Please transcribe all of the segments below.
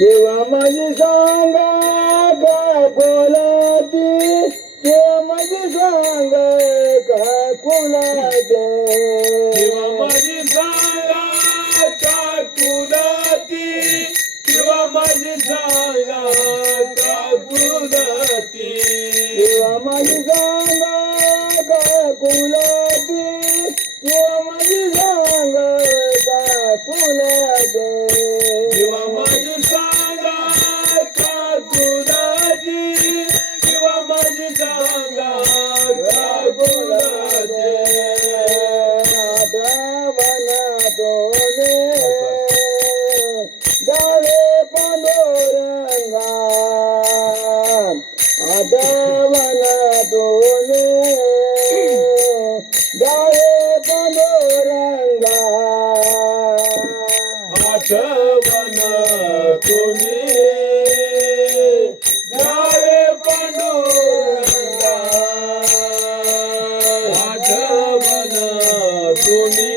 जेव्हा माझी सांगा का बोलाती, जेव्हा माझी सांगा का कुलाते, किंवा माझी सांगा का कुलाती, किंवा माझी सांगा का कुलाती, जेव्हा माझी सांगा का कुलाती, जेव्हा माझी सांगा का कुलाते, किंवा माझी सांगा का कुलाती, किंवा माझी सांगा का कुलाती. गावे पांडुरंगा आठवण दोने, गावे पांडुरंगा आठवण तुम्ही गावे पांडुरंगा, आठवण तुम्ही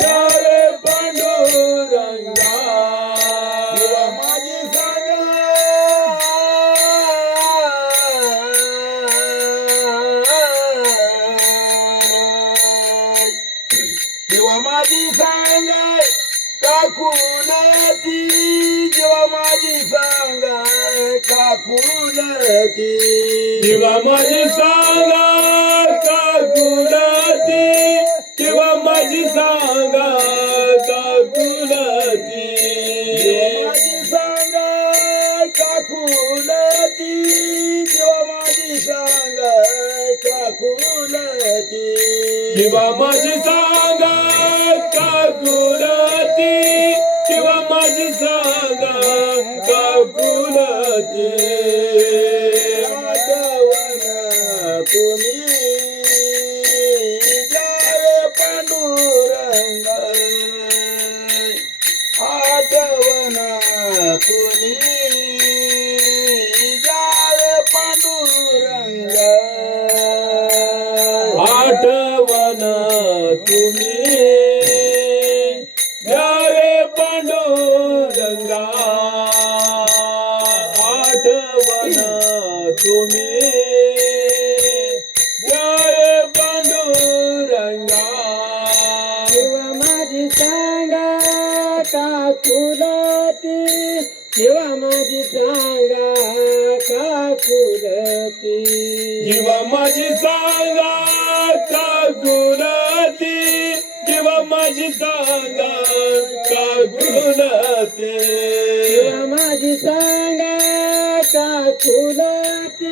गावे पांडुरंगा. किंवा माझी किंवा माझी सांगाय काकुलती, जेव्हा माझी सांगाय काकुलती, किंवा माझी सांगा का कुलाती, किंवा माझी सांगा का कुलाती, माझी सांगाय काकुलती, जेव्हा माझी सांगाय काकुलती, किंवा माझी सांगा का कुलाती, किंवा माझी सांगा का कुलाती. आठवण तुम्ही जावे पांडुरंगा, आठवण तुम्ही जावे पांडुरंगा, आठवण तुम्ही गावे पांडुरंगा, आठवण तुम्ही गावे पांडुरंगा. किंवा माझी सांगा काकुलती, किंवा माझी सांगा काकुलती, किंवा माझी सांगा का कुलाती, किंवा माझी सांगा का कुलाती, किंवा माझी सांगा काकुलती,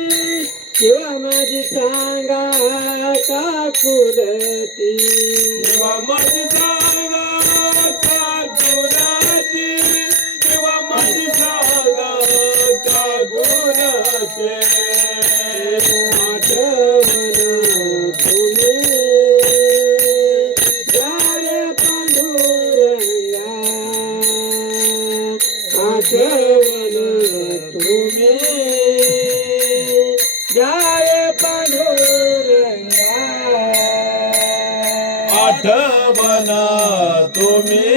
किंवा माझी सांगा काकुलती, किंवा माझी सांगा का कुलाती, किंवा माझी सांगा का कुलाती. आठवण तुम्ही जावे पांडुरंगा, आठवण तुम्ही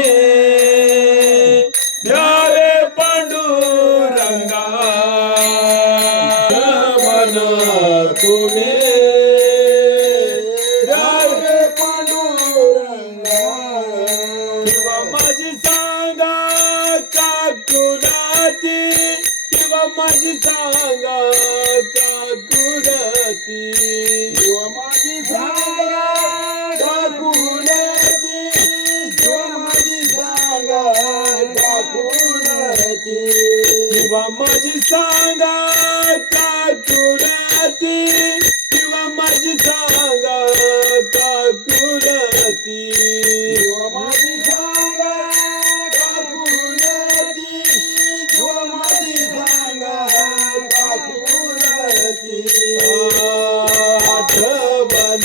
जावे पांडुरंगा, आठवण तुम्ही द्यावे पांडुरंगा, आठवण तुम्ही द्यावे पांडुरंगा. किंवा माझी सांगा का कुलाती, किंवा माझी सांगा का कुलाती, किंवा माझी सांगा काकुलती, किंवा माझी सांगा काकुलती, किंवा माझी सांगा का कुलाती, किंवा माझी सांगा का कुलाती, किंवा माझी सांगा काकुलती, किंवा माझी सांगा काकुलती, आठवण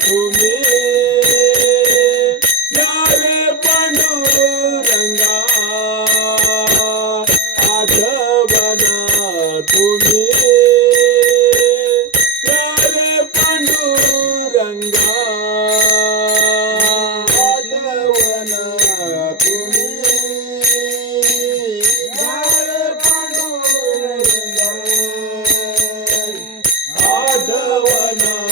तुम्ही द्यावे पांडुरंगा, आठवण तुम्ही द्यावे पांडुरंगा. आठवणा